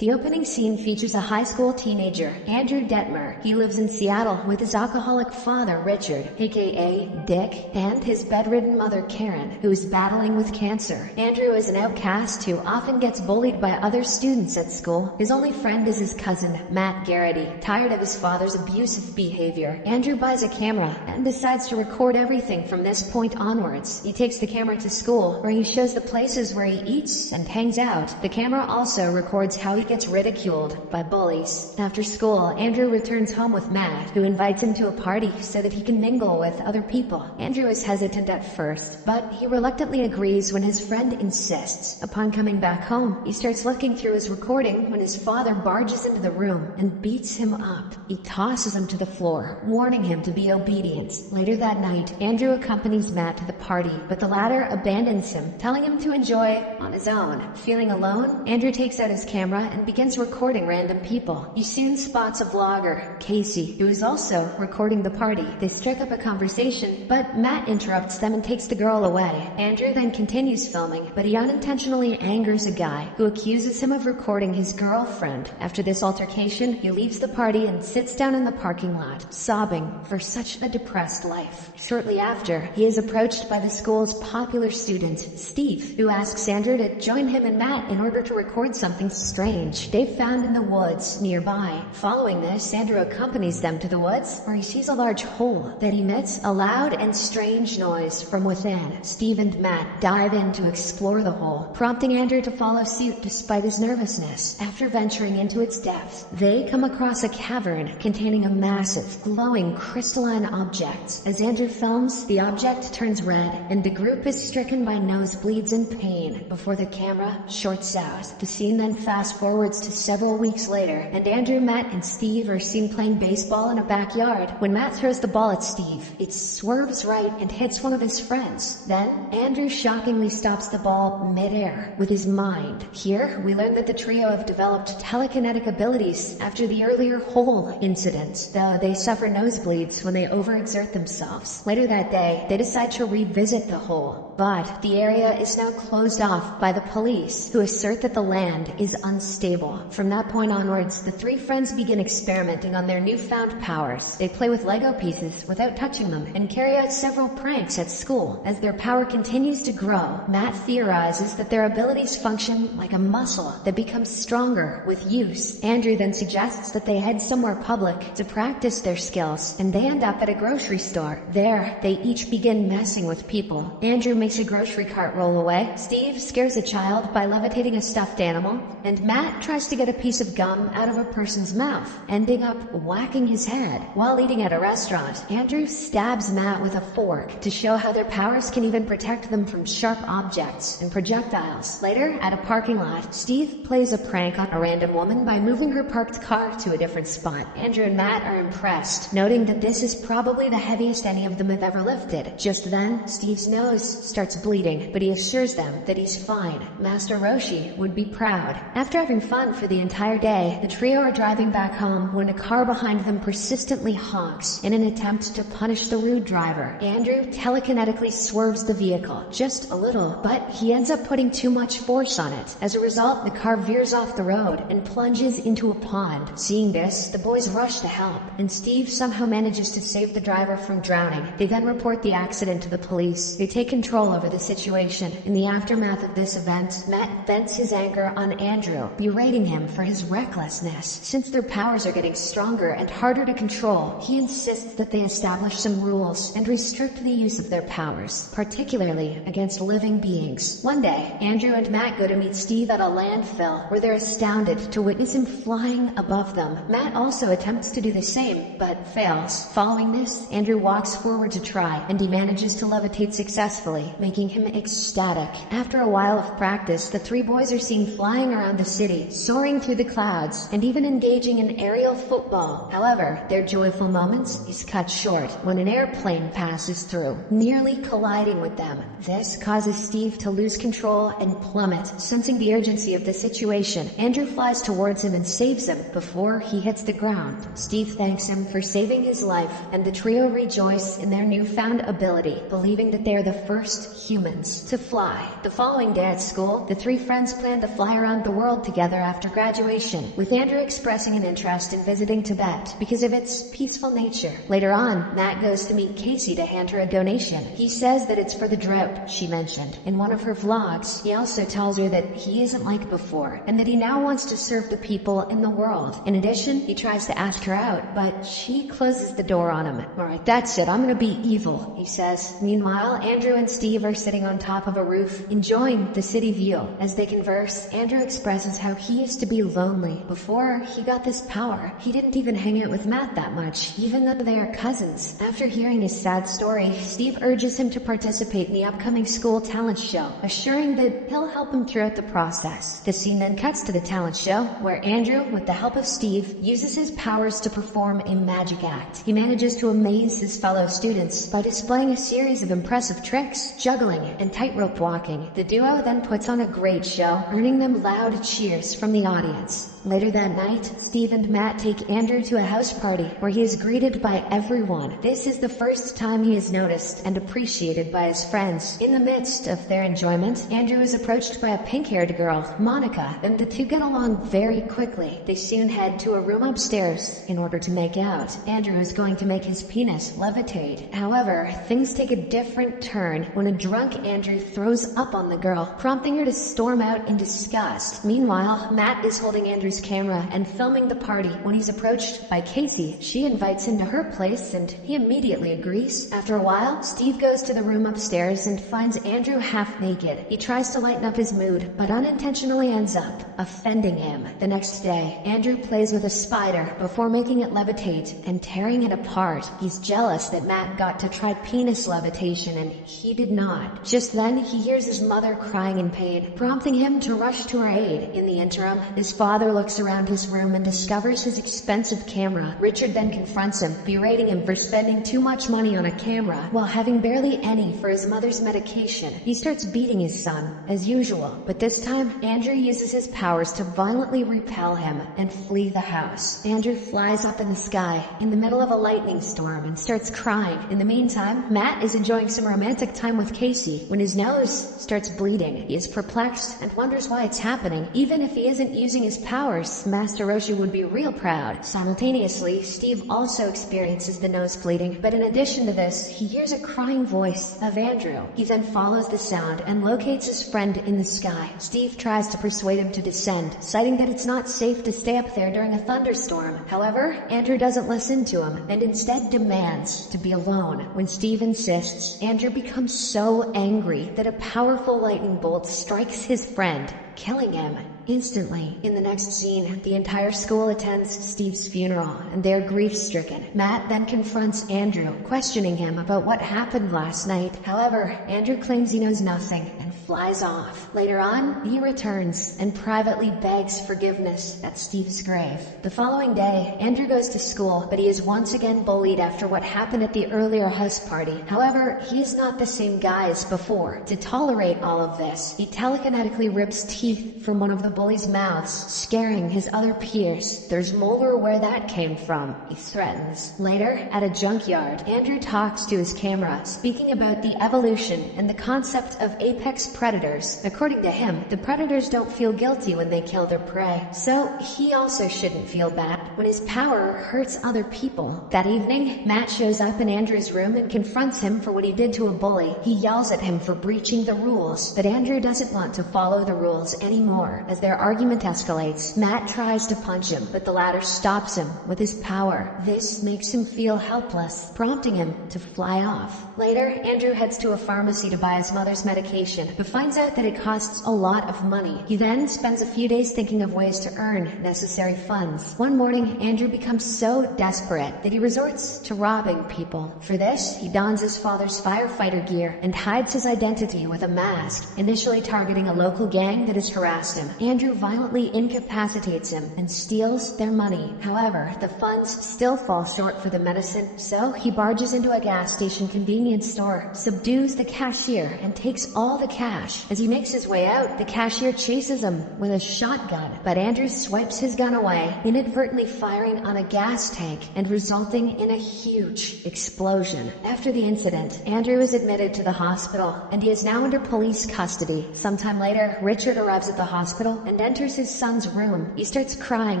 The opening scene features a high school teenager, Andrew Detmer. He lives in Seattle with his alcoholic father, Richard, aka Dick, and his bedridden mother, Karen, who is battling with cancer. Andrew is an outcast who often gets bullied by other students at school. His only friend is his cousin, Matt Garetty. Tired of his father's abusive behavior, Andrew buys a camera and decides to record everything from this point onwards. He takes the camera to school, where he shows the places where he eats and hangs out. The camera also records how he gets ridiculed by bullies. After school, Andrew returns home with Matt, who invites him to a party so that he can mingle with other people. Andrew is hesitant at first, but he reluctantly agrees when his friend insists. Upon coming back home, he starts looking through his recording when his father barges into the room and beats him up. He tosses him to the floor, warning him to be obedient. Later that night, Andrew accompanies Matt to the party, but the latter abandons him, telling him to enjoy on his own. Feeling alone, Andrew takes out his camera and begins recording random people. He soon spots a vlogger, Casey, who is also recording the party. They strike up a conversation, but Matt interrupts them and takes the girl away. Andrew then continues filming, but he unintentionally angers a guy who accuses him of recording his girlfriend. After this altercation, he leaves the party and sits down in the parking lot, sobbing for such a depressed life. Shortly after, he is approached by the school's popular student, Steve, who asks Andrew to join him and Matt in order to record something strange they've found in the woods nearby. Following this, Andrew accompanies them to the woods, where he sees a large hole that emits a loud and strange noise from within. Steve and Matt dive in to explore the hole, prompting Andrew to follow suit despite his nervousness. After venturing into its depths, they come across a cavern containing a massive, glowing, crystalline object. As Andrew films, the object turns red, and the group is stricken by nosebleeds and pain before the camera shorts out. The scene then fast forwards to several weeks later, and Andrew, Matt, and Steve are seen playing baseball in a backyard. When Matt throws the ball at Steve, it swerves right and hits one of his friends. Then, Andrew shockingly stops the ball mid-air with his mind. Here, we learn that the trio have developed telekinetic abilities after the earlier hole incident, though they suffer nosebleeds when they overexert themselves. Later that day, they decide to revisit the hole, but the area is now closed off by the police, who assert that the land is unstable. From that point onwards, the three friends begin experimenting on their newfound powers. They play with Lego pieces without touching them and carry out several pranks at school. As their power continues to grow, Matt theorizes that their abilities function like a muscle that becomes stronger with use. Andrew then suggests that they head somewhere public to practice their skills, and they end up at a grocery store. There, they each begin messing with people. Andrew makes a grocery cart roll away, Steve scares a child by levitating a stuffed animal, and Matt tries to get a piece of gum out of a person's mouth, ending up whacking his head. While eating at a restaurant, Andrew stabs Matt with a fork to show how their powers can even protect them from sharp objects and projectiles. Later, at a parking lot, Steve plays a prank on a random woman by moving her parked car to a different spot. Andrew and Matt are impressed, noting that this is probably the heaviest any of them have ever lifted. Just then, Steve's nose starts bleeding, but he assures them that he's fine. Master Roshi would be proud. After having fun for the entire day, the trio are driving back home when a car behind them persistently honks in an attempt to punish the rude driver. Andrew telekinetically swerves the vehicle, just a little, but he ends up putting too much force on it. As a result, the car veers off the road and plunges into a pond. Seeing this, the boys rush to help, and Steve somehow manages to save the driver from drowning. They then report the accident to the police. They take control over the situation. In the aftermath of this event, Matt vents his anger on Andrew, berating him for his recklessness. Since their powers are getting stronger and harder to control, he insists that they establish some rules and restrict the use of their powers, particularly against living beings. One day, Andrew and Matt go to meet Steve at a landfill, where they're astounded to witness him flying above them. Matt also attempts to do the same, but fails. Following this, Andrew walks forward to try, and he manages to levitate successfully, making him ecstatic. After a while of practice, the three boys are seen flying around the city, soaring through the clouds, and even engaging in aerial football. However, their joyful moments is cut short when an airplane passes through, nearly colliding with them. This causes Steve to lose control and plummet. Sensing the urgency of the situation, Andrew flies towards him and saves him before he hits the ground. Steve thanks him for saving his life, and the trio rejoice in their newfound ability, believing that they are the first humans to fly. The following day at school, the three friends plan to fly around the world together together after graduation, with Andrew expressing an interest in visiting Tibet because of its peaceful nature. Later on, Matt goes to meet Casey to hand her a donation. He says that it's for the drought she mentioned in one of her vlogs. He also tells her that he isn't like before and that he now wants to serve the people in the world. In addition, he tries to ask her out, but she closes the door on him. "Alright, that's it. I'm gonna be evil," he says. Meanwhile, Andrew and Steve are sitting on top of a roof, enjoying the city view. As they converse, Andrew expresses how he used to be lonely before he got this power. He didn't even hang out with Matt that much, even though they are cousins. After hearing his sad story, Steve urges him to participate in the upcoming school talent show, assuring that he'll help him throughout the process. The scene then cuts to the talent show, where Andrew, with the help of Steve, uses his powers to perform a magic act. He manages to amaze his fellow students by displaying a series of impressive tricks, juggling, and tightrope walking. The duo then puts on a great show, earning them loud cheers from the audience. Later that night, Steve and Matt take Andrew to a house party where he is greeted by everyone. This is the first time he is noticed and appreciated by his friends. In the midst of their enjoyment, Andrew is approached by a pink-haired girl, Monica, and the two get along very quickly. They soon head to a room upstairs in order to make out. Andrew is going to make his penis levitate. However, things take a different turn when a drunk Andrew throws up on the girl, prompting her to storm out in disgust. Meanwhile, Matt is holding Andrew's camera and filming the party. When he's approached by Casey, she invites him to her place and he immediately agrees. After a while, Steve goes to the room upstairs and finds Andrew half naked. He tries to lighten up his mood, but unintentionally ends up offending him. The next day, Andrew plays with a spider before making it levitate and tearing it apart. He's jealous that Matt got to try penis levitation and he did not. Just then, he hears his mother crying in pain, prompting him to rush to her aid. In the interim, his father looks around his room and discovers his expensive camera. Richard then confronts him, berating him for spending too much money on a camera while having barely any for his mother's medication. He starts beating his son, as usual, but this time, Andrew uses his powers to violently repel him and flee the house. Andrew flies up in the sky in the middle of a lightning storm and starts crying. In the meantime, Matt is enjoying some romantic time with Casey when his nose starts bleeding. He is perplexed and wonders why it's happening. Even if he isn't using his powers, Master Roshi would be real proud. Simultaneously, Steve also experiences the nose bleeding, but in addition to this, he hears a crying voice of Andrew. He then follows the sound and locates his friend in the sky. Steve tries to persuade him to descend, citing that it's not safe to stay up there during a thunderstorm. However, Andrew doesn't listen to him and instead demands to be alone. When Steve insists, Andrew becomes so angry that a powerful lightning bolt strikes his friend, killing him instantly. In the next scene, the entire school attends Steve's funeral, and they are grief-stricken. Matt then confronts Andrew, questioning him about what happened last night. However, Andrew claims he knows nothing and flies off. Later on, he returns and privately begs forgiveness at Steve's grave. The following day, Andrew goes to school, but he is once again bullied after what happened at the earlier house party. However, he is not the same guy as before. To tolerate all of this, he telekinetically rips teeth from one of the bully's mouths, scaring his other peers. "There's more where that came from," he threatens. Later, at a junkyard, Andrew talks to his camera, speaking about the evolution and the concept of apex predators. According to him, the predators don't feel guilty when they kill their prey, so he also shouldn't feel bad when his power hurts other people. That evening, Matt shows up in Andrew's room and confronts him for what he did to a bully. He yells at him for breaching the rules, but Andrew doesn't want to follow the rules anymore. As their argument escalates, Matt tries to punch him, but the latter stops him with his power. This makes him feel helpless, prompting him to fly off. Later, Andrew heads to a pharmacy to buy his mother's medication, but finds out that it costs a lot of money. He then spends a few days thinking of ways to earn necessary funds. One morning, Andrew becomes so desperate that he resorts to robbing people. For this, he dons his father's firefighter gear and hides his identity with a mask, initially targeting a local gang that has harassed him. Andrew violently incapacitates him and steals their money. However, the funds still fall short for the medicine, so he barges into a gas station convenience store, subdues the cashier, and takes all the cash cash. As he makes his way out, the cashier chases him with a shotgun, but Andrew swipes his gun away, inadvertently firing on a gas tank and resulting in a huge explosion. After the incident, Andrew is admitted to the hospital, and he is now under police custody. Sometime later, Richard arrives at the hospital and enters his son's room. He starts crying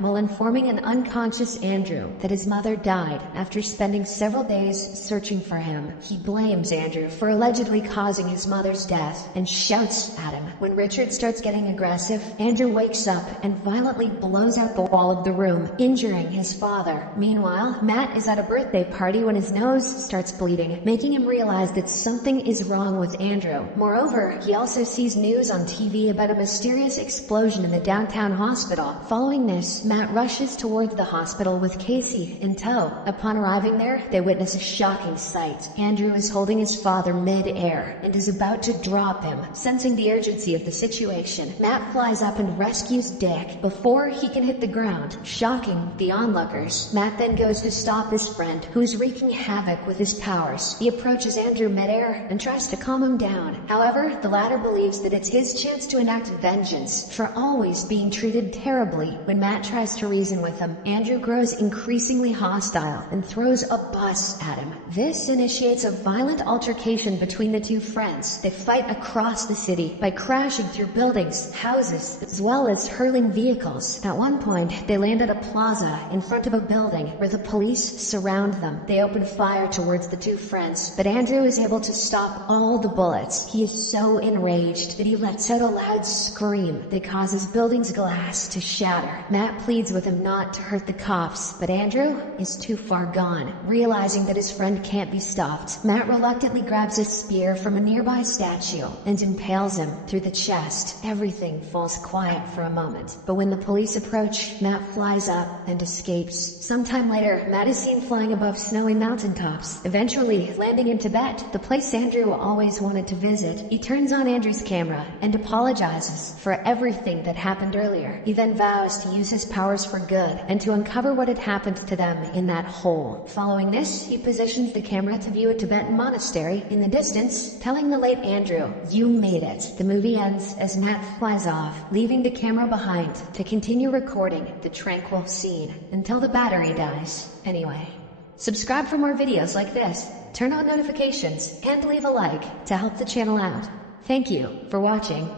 while informing an unconscious Andrew that his mother died after spending several days searching for him. He blames Andrew for allegedly causing his mother's death and shouts at him. When Richard starts getting aggressive, Andrew wakes up and violently blows out the wall of the room, injuring his father. Meanwhile, Matt is at a birthday party when his nose starts bleeding, making him realize that something is wrong with Andrew. Moreover, he also sees news on TV about a mysterious explosion in the downtown hospital. Following this, Matt rushes towards the hospital with Casey in tow. Upon arriving there, they witness a shocking sight. Andrew is holding his father mid-air and is about to drop him. Sensing the urgency of the situation, Matt flies up and rescues Dick before he can hit the ground, shocking the onlookers. Matt then goes to stop his friend, who is wreaking havoc with his powers. He approaches Andrew mid-air and tries to calm him down. However, the latter believes that it's his chance to enact vengeance for always being treated terribly. When Matt tries to reason with him, Andrew grows increasingly hostile and throws a bus at him. This initiates a violent altercation between the two friends. They fight across the city by crashing through buildings, houses, as well as hurling vehicles. At one point, they land at a plaza in front of a building where the police surround them. They open fire towards the two friends, but Andrew is able to stop all the bullets. He is so enraged that he lets out a loud scream that causes building's glass to shatter. Matt pleads with him not to hurt the cops, but Andrew is too far gone. Realizing that his friend can't be stopped, Matt reluctantly grabs a spear from a nearby statue and impales him through the chest. Everything falls quiet for a moment, but when the police approach, Matt flies up and escapes. Sometime later, Matt is seen flying above snowy mountaintops, eventually landing in Tibet, the place Andrew always wanted to visit. He turns on Andrew's camera and apologizes for everything that happened earlier. He then vows to use his powers for good and to uncover what had happened to them in that hole. Following this, he positions the camera to view a Tibetan monastery in the distance, telling the late Andrew, "You made it." The movie ends as Matt flies off, leaving the camera behind to continue recording the tranquil scene until the battery dies. Anyway, subscribe for more videos like this, turn on notifications, and leave a like to help the channel out. Thank you for watching.